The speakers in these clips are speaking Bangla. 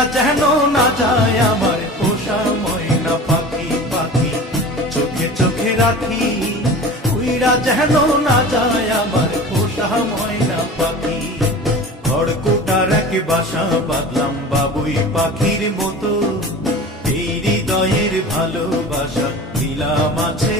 উইরা যেন না যায় আমার পোষা ময়না পাখি পাখি। চোখে চোখে রাখি, উইরা যেন না যায় আমার পোষা ময়না পাখি। এক বাসা বাঁধলাম বাবুই পাখির মতো। এই হৃদয়ের ভালোবাসা দিলাম আছে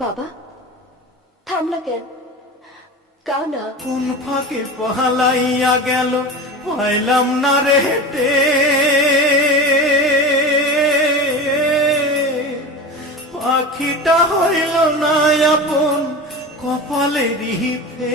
বাবা থামলা কেন? কোন। ফাঁকে পহালাইয়া গেল, পাইলাম না রে হেটে। পাখিটা হইল না আপন কপালেরই ফে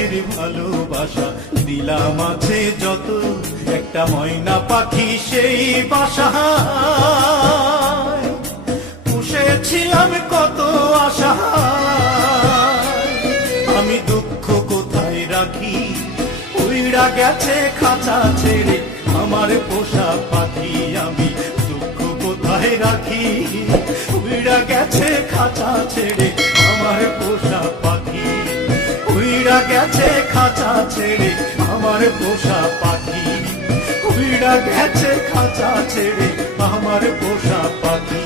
ভালোবাসা। দিলাম আছে যত, একটা ময়না পাখি সেই বাসা পুষেছিলাম কত আশা আমি দুঃখ কোথায় রাখি? উইড়া গেছে খাঁচা ছেড়ে। আমার পোষা পাখি আমি দুঃখ কোথায় রাখি? উইড়া গেছে খাঁচা ছেড়ে। আমার পোষা উইড়া গেছে খাঁচা ছেড়ে আমার পোষা পাখি। উইড়া গেছে খাঁচা ছেড়ে আমার পোষা পাখি।